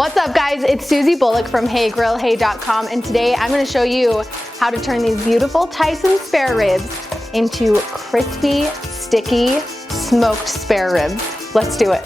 What's up guys, it's Susie Bulloch from HeyGrillHey.com, and today I'm going to show you how to turn these beautiful Tyson spare ribs into crispy, sticky, smoked spare ribs. Let's do it.